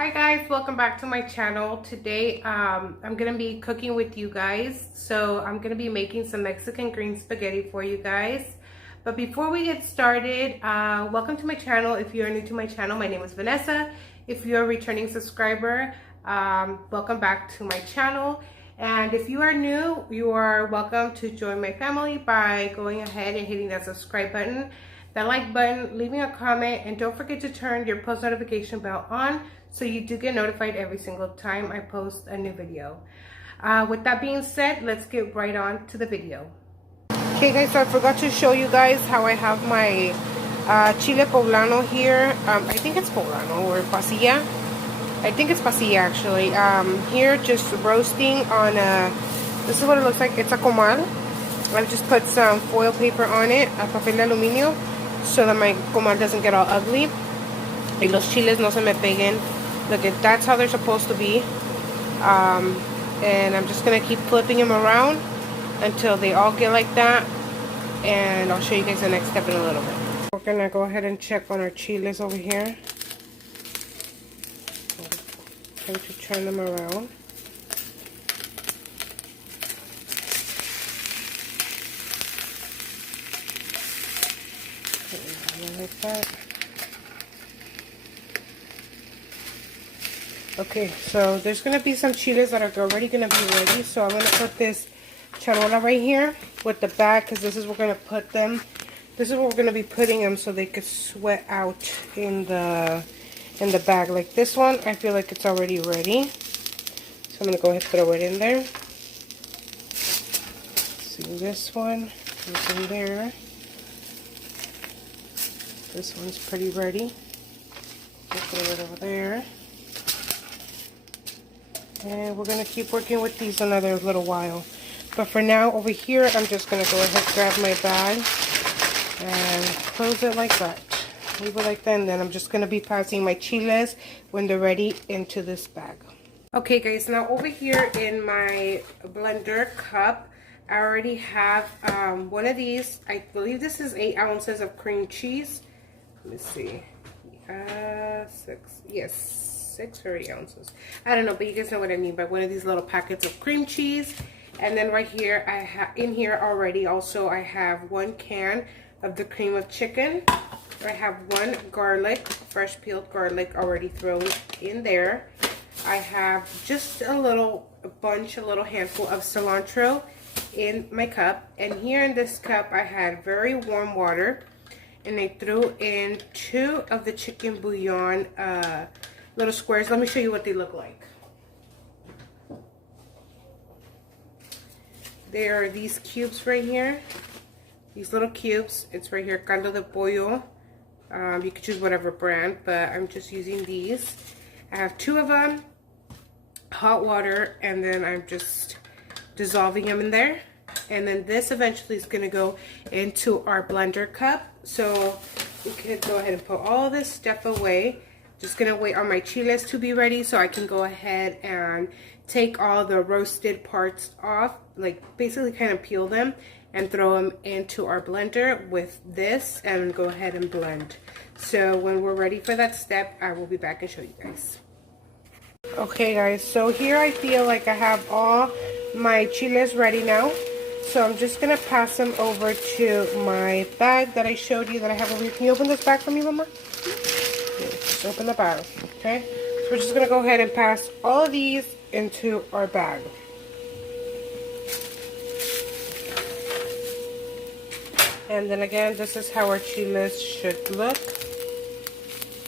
Hi guys, welcome back to my channel. Today I'm gonna be cooking with you guys. So I'm gonna be making some Mexican green spaghetti for you guys. But before we get started, welcome to my channel. If you're new to my channel, my name is Vanessa. If you're a returning subscriber, welcome back to my channel. And if you are new, you are welcome to join my family by going ahead and hitting that subscribe button, that like button, leaving a comment, and don't forget to turn your post notification bell on so you do get notified every single time I post a new video. With that being said, let's get right on to the video. Okay guys, so I forgot to show you guys how I have my chile poblano here. I think it's poblano or pasilla. I think it's pasilla actually. Here just roasting on this is what it looks like. It's a comal. I've just put some foil paper on it, a papel de aluminio, so that my comal doesn't get all ugly. Y los chiles no se me peguen. Look, that's how they're supposed to be. And I'm just going to keep flipping them around until they all get like that. And I'll show you guys the next step in a little bit. We're going to go ahead and check on our chiles over here. Trying to turn them around. Like that. Okay, so there's going to be some chiles that are already going to be ready. So I'm going to put this charola right here with the bag, because this is where we're going to put them. This is where we're going to be putting them so they could sweat out in the bag. Like this one, I feel like it's already ready. So I'm going to go ahead and throw it in there. See, this one goes in there. This one's pretty ready. Put it over there. And we're going to keep working with these another little while. But for now, over here, I'm just going to go ahead and grab my bag and close it like that. Leave it like that, and then I'm just going to be passing my chiles when they're ready into this bag. Okay guys, now over here in my blender cup, I already have one of these. I believe this is 8 ounces of cream cheese. Let me see. 6 or 8 ounces. I don't know, but you guys know what I mean by one of these little packets of cream cheese. And then right here, I have in here already also I have 1 can of the cream of chicken. I have 1 garlic, fresh peeled garlic already thrown in there. I have just a little handful of cilantro in my cup. And here in this cup, I had very warm water. And I threw in 2 of the chicken bouillon little squares. Let me show you what they look like. There are these cubes right here. These little cubes. It's right here, caldo de pollo. You could choose whatever brand, but I'm just using these. I have 2 of them. Hot water, and then I'm just dissolving them in there. And then this eventually is going to go into our blender cup. So we could go ahead and put all this stuff away. Just going to wait on my chiles to be ready so I can go ahead and take all the roasted parts off. Like basically kind of peel them and throw them into our blender with this and go ahead and blend. So when we're ready for that step, I will be back and show you guys. Okay guys, so here I feel like I have all my chiles ready now. So I'm just going to pass them over to my bag that I showed you that I have over here. Can you open this bag for me, Mama? Yeah, just open the bag, okay? So we're just going to go ahead and pass all of these into our bag. And then again, this is how our chiles should look.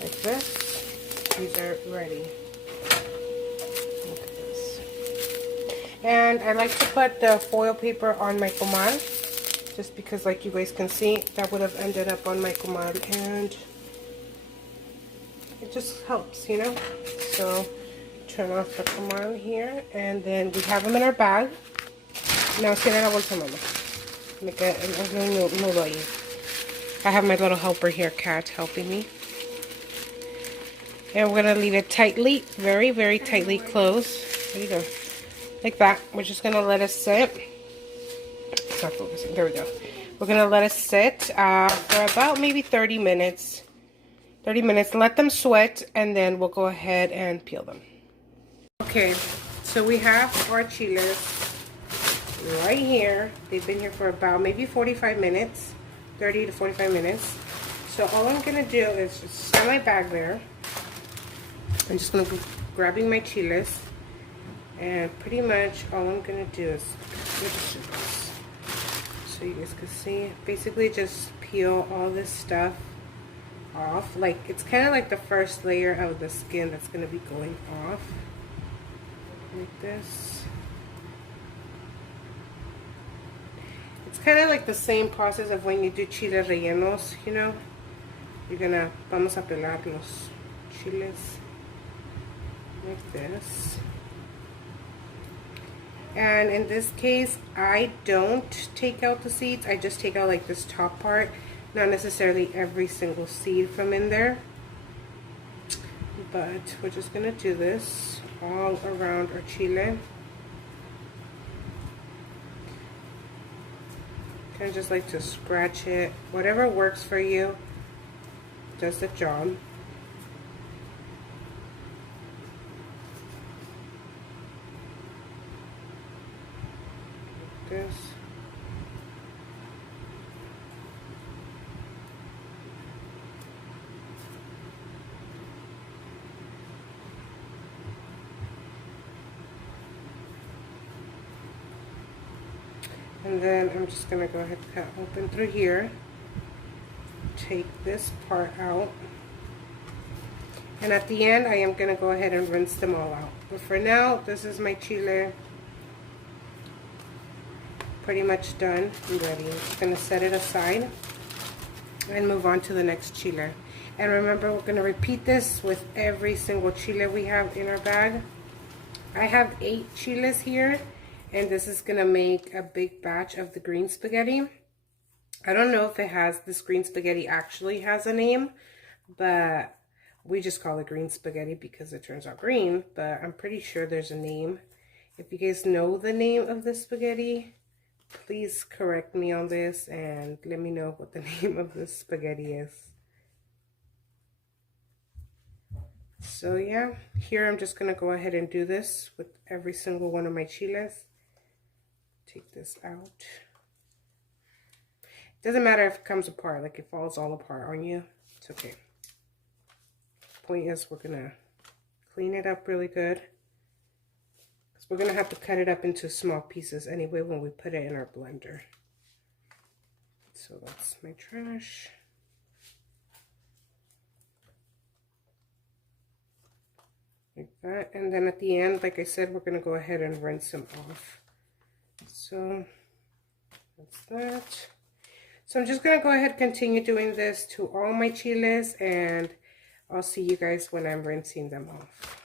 Like this. These are ready. And I like to put the foil paper on my comal, just because like you guys can see, that would have ended up on my comal, and it just helps, you know. So turn off the comal here, and then we have them in our bag. Now cierra la bolsa, Mama. I have my little helper here, Cat, helping me. And we're going to leave it tightly, very, very tightly closed. There you go. Like that. We're just going to let it sit. It's not focusing. There we go. We're going to let it sit for about maybe 30 minutes. 30 minutes. Let them sweat, and then we'll go ahead and peel them. Okay, so we have our chiles right here. They've been here for about maybe 45 minutes, 30 to 45 minutes. So all I'm gonna do is just set my bag there. I'm just gonna be grabbing my chiles, and pretty much all I'm gonna do is, so you guys can see, basically just peel all this stuff off. Like, it's kind of like the first layer of the skin that's going to be going off, like this. It's kind of like the same process of when you do chile rellenos, you know. You're gonna, vamos a pelar los chiles like this. And in this case, I don't take out the seeds. I just take out like this top part, not necessarily every single seed from in there. But we're just gonna do this all around our chile. Kind of just like to scratch it. Whatever works for you does the job. This. And then I'm just going to go ahead and cut open through here. Take this part out. And at the end, I am going to go ahead and rinse them all out. But for now, this is my chile pretty much done and ready. I'm just going to set it aside and move on to the next chile. And remember, we're going to repeat this with every single chile we have in our bag. I have 8 chiles here, and this is going to make a big batch of the green spaghetti. I don't know if it has, this green spaghetti actually has a name, but we just call it green spaghetti because it turns out green, but I'm pretty sure there's a name. If you guys know the name of this spaghetti, please correct me on this and let me know what the name of this spaghetti is. So yeah, here I'm just going to go ahead and do this with every single one of my chiles. Take this out. Doesn't matter if it comes apart, like it falls all apart on you. It's okay. Point is, we're going to clean it up really good. We're going to have to cut it up into small pieces anyway when we put it in our blender. So that's my trash. Like that. And then at the end, like I said, we're going to go ahead and rinse them off. So that's that. So I'm just going to go ahead and continue doing this to all my chiles, and I'll see you guys when I'm rinsing them off.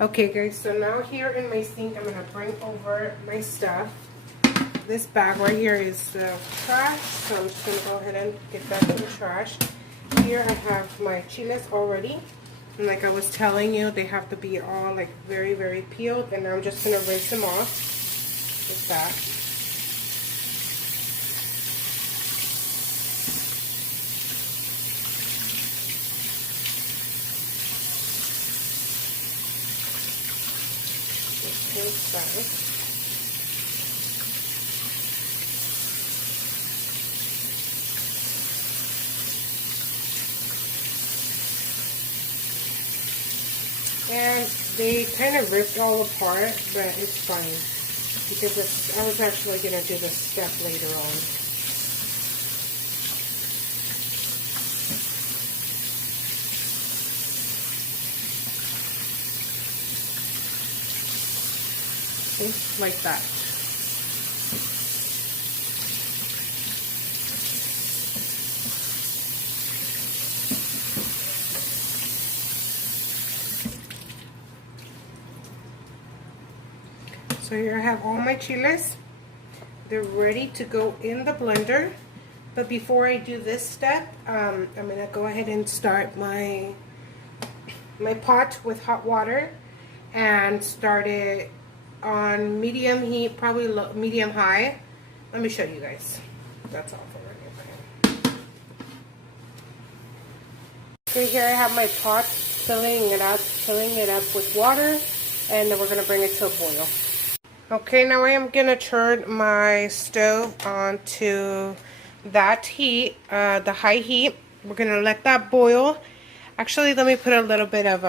Okay guys, so now here in my sink, I'm going to bring over my stuff. This bag right here is the trash, so I'm just going to go ahead and get that in the trash. Here I have my chiles already, and like I was telling you, they have to be all like very, very peeled, and I'm just going to rinse them off with that. Inside. And they kind of ripped all apart, but it's fine because I was actually going to do this step later on. Like that. So here I have all my chiles. They're ready to go in the blender. But before I do this step, I'm gonna go ahead and start my pot with hot water and start it on medium heat, probably medium high. Let me show you guys. That's all for right now. Okay, here I have my pot, filling it up with water, and then we're gonna bring it to a boil. Okay, now I am gonna turn my stove onto that heat, the high heat. We're gonna let that boil. Actually, let me put a little bit of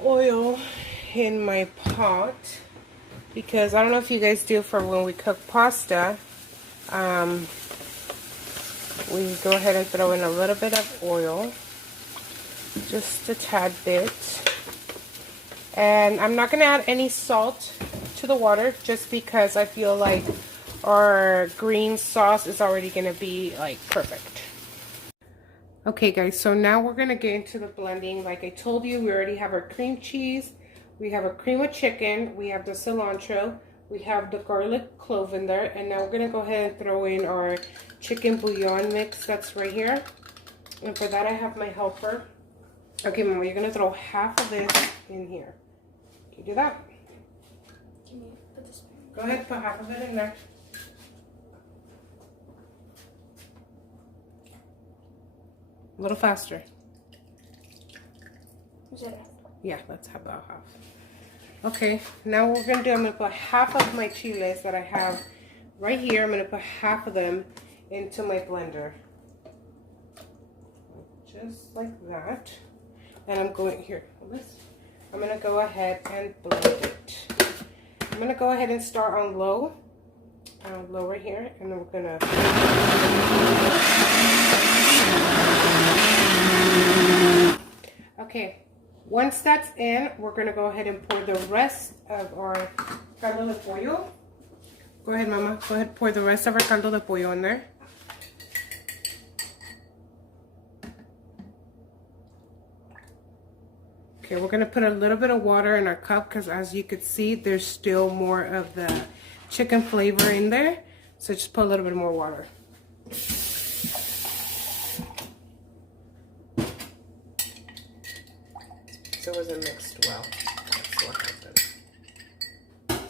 oil in my pot, because I don't know if you guys do for when we cook pasta. We go ahead and throw in a little bit of oil, just a tad bit. And I'm not going to add any salt to the water, just because I feel like our green sauce is already going to be like perfect. Okay guys, so now we're going to get into the blending. Like I told you, we already have our cream cheese, we have our cream of chicken, we have the cilantro, we have the garlic clove in there, and now we're going to go ahead and throw in our chicken bouillon mix that's right here. And for that I have my helper. Okay, Mama, you're going to throw half of this in here. Can you do that? Can you put this? Go ahead, put half of it in there. A little faster. Is that half? Yeah, that's about half. Okay, now what we're going to do, I'm going to put half of my chiles that I have right here. I'm going to put half of them into my blender. Just like that. And I'm going, here, I'm going to go ahead and blend it. I'm going to go ahead and start on low right here, and then we're going to... Okay, once that's in, we're going to go ahead and pour the rest of our caldo de pollo. Go ahead, Mama. Go ahead, pour the rest of our caldo de pollo in there. Okay, we're going to put a little bit of water in our cup, because as you can see, there's still more of the chicken flavor in there. So just put a little bit more water. So it wasn't mixed well. That's what happened.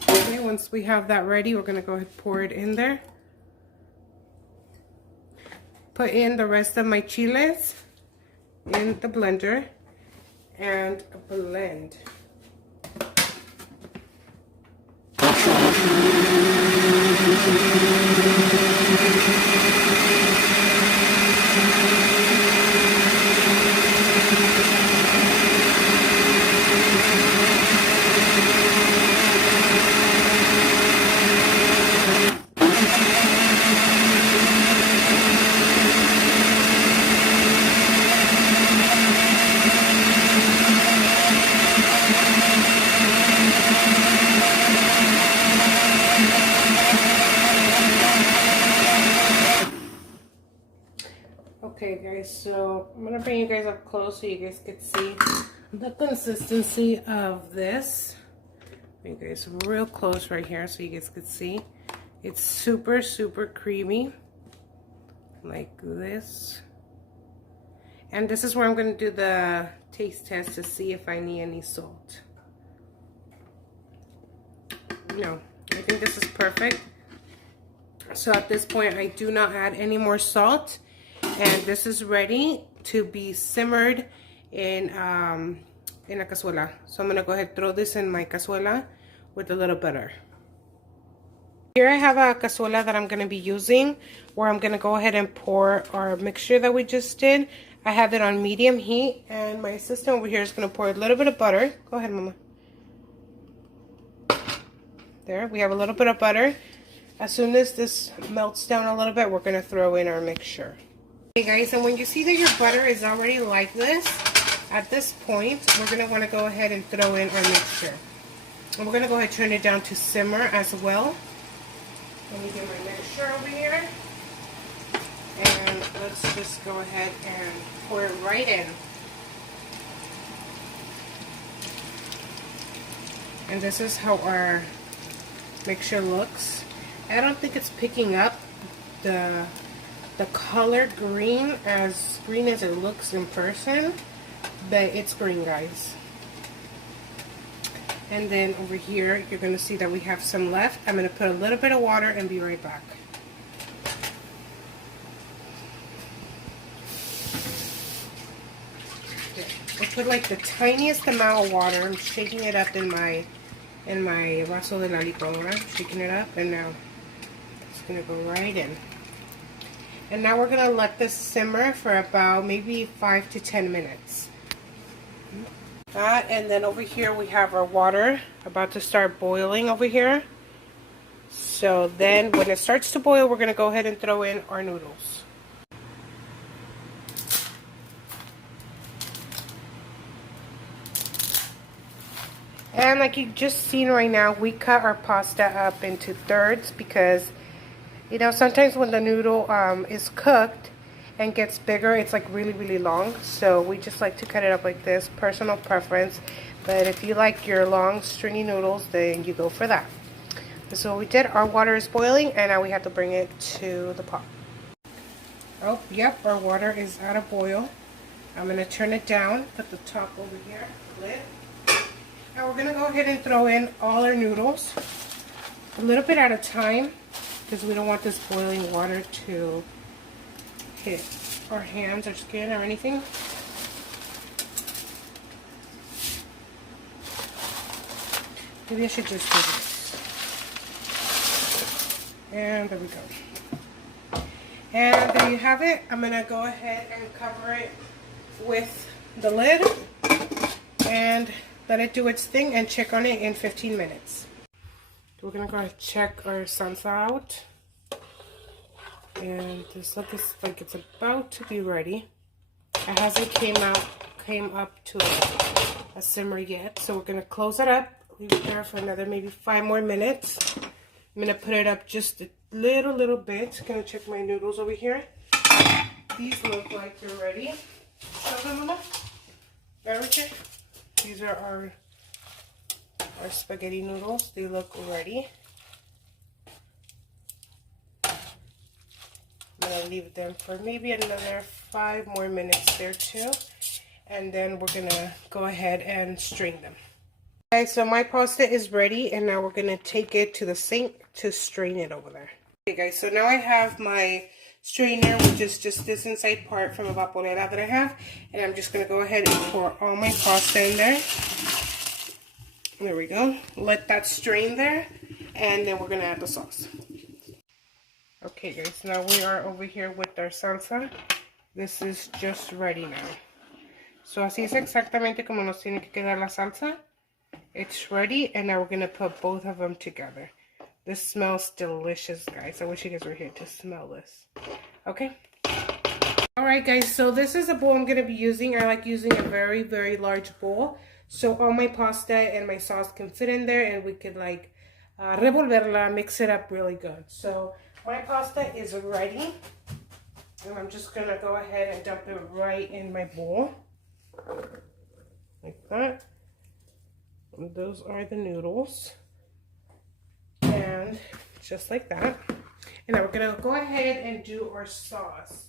Okay, once we have that ready, we're going to go ahead and pour it in there. Put in the rest of my chiles in the blender and blend. Okay guys, so I'm gonna bring you guys up close so you guys can see the consistency of this. Bring you guys real close right here so you guys can see. It's super, super creamy, like this. And this is where I'm gonna do the taste test to see if I need any salt. No, I think this is perfect. So at this point, I do not add any more salt. And this is ready to be simmered in a cazuela. So I'm going to go ahead and throw this in my cazuela with a little butter. Here I have a cazuela that I'm going to be using, where I'm going to go ahead and pour our mixture that we just did. I have it on medium heat, and my assistant over here is going to pour a little bit of butter. Go ahead, Mama. There, we have a little bit of butter. As soon as this melts down a little bit, we're going to throw in our mixture. Okay guys, and when you see that your butter is already like this, at this point, we're going to want to go ahead and throw in our mixture. And we're going to go ahead and turn it down to simmer as well. Let me get my mixture over here. And let's just go ahead and pour it right in. And this is how our mixture looks. I don't think it's picking up the color green as it looks in person, but it's green, guys. And then over here, you're going to see that we have some left. I'm going to put a little bit of water and be right back. I put like the tiniest amount of water. I'm shaking it up in my vaso de la licuadora. I'm shaking it up, and now it's going to go right in. And now we're going to let this simmer for about maybe 5 to 10 minutes. That, and then over here we have our water about to start boiling over here. So then when it starts to boil, we're going to go ahead and throw in our noodles. And like you just seen right now, we cut our pasta up into thirds because, you know, sometimes when the noodle is cooked and gets bigger, it's like really long. So we just like to cut it up like this, personal preference. But if you like your long stringy noodles, then you go for that. So we did. Our water is boiling, and now we have to bring it to the pot. Oh, yep, our water is out of boil. I'm going to turn it down, put the top over here, lid. Now we're going to go ahead and throw in all our noodles, a little bit at a time, because we don't want this boiling water to hit our hands or skin or anything. Maybe I should just do this. And there we go. And there you have it. I'm going to go ahead and cover it with the lid and let it do its thing and check on it in 15 minutes. We're going to go check our salsa out. And this looks like it's about to be ready. It hasn't came up to a simmer yet. So we're going to close it up, leave it there for another maybe 5 more minutes. I'm going to put it up just a little bit. Going to check my noodles over here. These look like they're ready. Show them, Mama. Beverage. These are our spaghetti noodles. They look ready. I'm going to leave them for maybe another 5 more minutes there too. And then we're going to go ahead and strain them. Okay, so my pasta is ready, and now we're going to take it to the sink to strain it over there. Okay guys, so now I have my strainer, which is just this inside part from a vaporera that I have, and I'm just going to go ahead and pour all my pasta in there. There we go. Let that strain there, and then we're going to add the sauce. Okay guys, now we are over here with our salsa. This is just ready now. So así es exactamente como nos tiene que quedar la salsa. It's ready, and now we're going to put both of them together. This smells delicious, guys. I wish you guys were here to smell this. Okay. Alright guys, so this is a bowl I'm going to be using. I like using a very large bowl. So all my pasta and my sauce can fit in there, and we could like revolverla, mix it up really good. So my pasta is ready, and I'm just going to go ahead and dump it right in my bowl. Like that. And those are the noodles. And just like that. And now we're going to go ahead and do our sauce.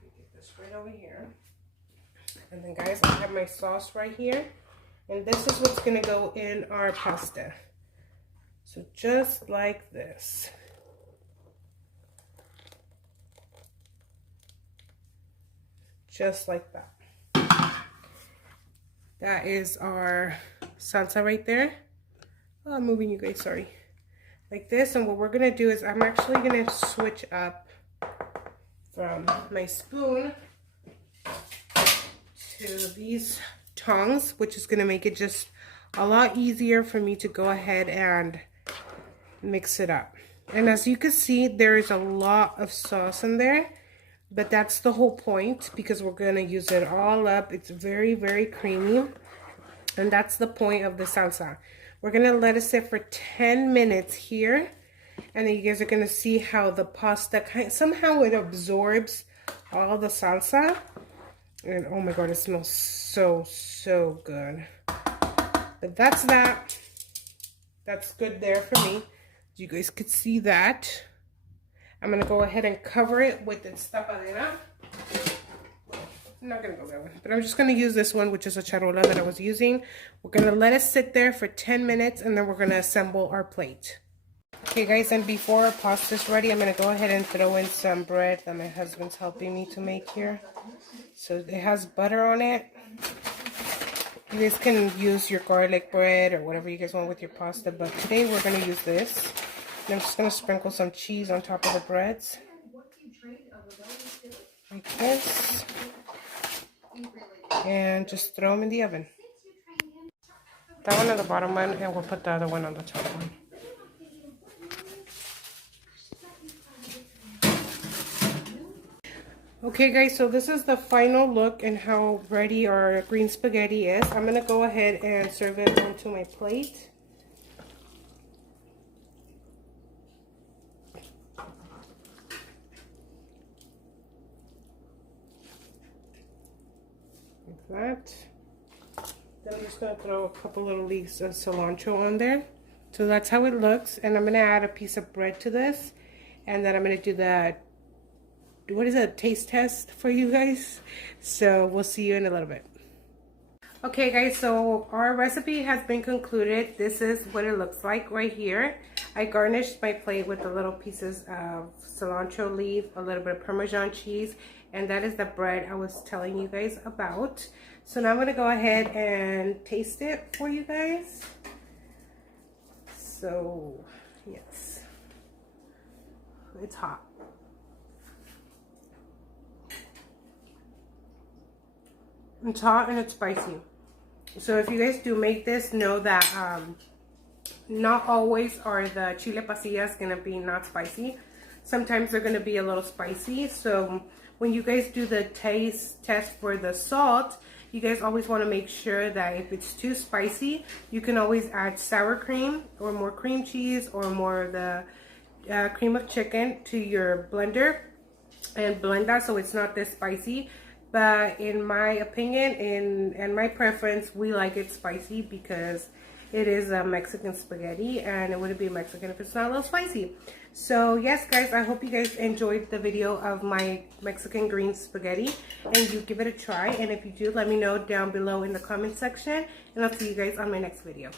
Get this right over here. And then guys, I have my sauce right here. And this is what's going to go in our pasta. So just like this. Just like that. That is our salsa right there. Oh, I'm moving you guys, sorry. Like this, and what we're gonna do is I'm actually gonna switch up from my spoon to these tongs, which is gonna make it just a lot easier for me to go ahead and mix it up. And as you can see, there is a lot of sauce in there, but that's the whole point, because we're gonna use it all up. It's very creamy, and that's the point of the salsa. We're gonna let it sit for 10 minutes here, and then you guys are gonna see how the pasta somehow it absorbs all the salsa. And oh my god, it smells so good. But that's that. That's good there for me. You guys could see that. I'm gonna go ahead and cover it with its tapadera. I'm not gonna go that one, but I'm just gonna use this one, which is a charola that I was using. We're gonna let it sit there for 10 minutes and then we're gonna assemble our plate. Okay guys, and before our pasta's ready, I'm gonna go ahead and throw in some bread that my husband's helping me to make here. So it has butter on it. You guys can use your garlic bread or whatever you guys want with your pasta, but today we're gonna use this. And I'm just gonna sprinkle some cheese on top of the breads. Like this. And just throw them in the oven. That one on the bottom one, and we'll put the other one on the top one. Okay guys, so this is the final look and how ready our green spaghetti is. I'm gonna go ahead and serve it onto my plate. Like that. Then I'm just gonna throw a couple little leaves of cilantro on there. So that's how it looks. And I'm gonna add a piece of bread to this. And then I'm gonna do that. What is a taste test for you guys? So we'll see you in a little bit. Okay guys, so our recipe has been concluded. This is what it looks like right here. I garnished my plate with the little pieces of cilantro leaf, a little bit of Parmesan cheese, and that is the bread I was telling you guys about. So now I'm gonna go ahead and taste it for you guys. So yes, it's hot. It's hot and it's spicy. So if you guys do make this, know that not always are the chile pasillas gonna be not spicy. Sometimes they're gonna be a little spicy. So when you guys do the taste test for the salt, you guys always want to make sure that if it's too spicy, you can always add sour cream or more cream cheese or more of the cream of chicken to your blender and blend that so it's not this spicy. But in my opinion and my preference, we like it spicy because it is a Mexican spaghetti and it wouldn't be Mexican if it's not a little spicy. So yes guys, I hope you guys enjoyed the video of my Mexican green spaghetti and you give it a try. And if you do, let me know down below in the comment section and I'll see you guys on my next video.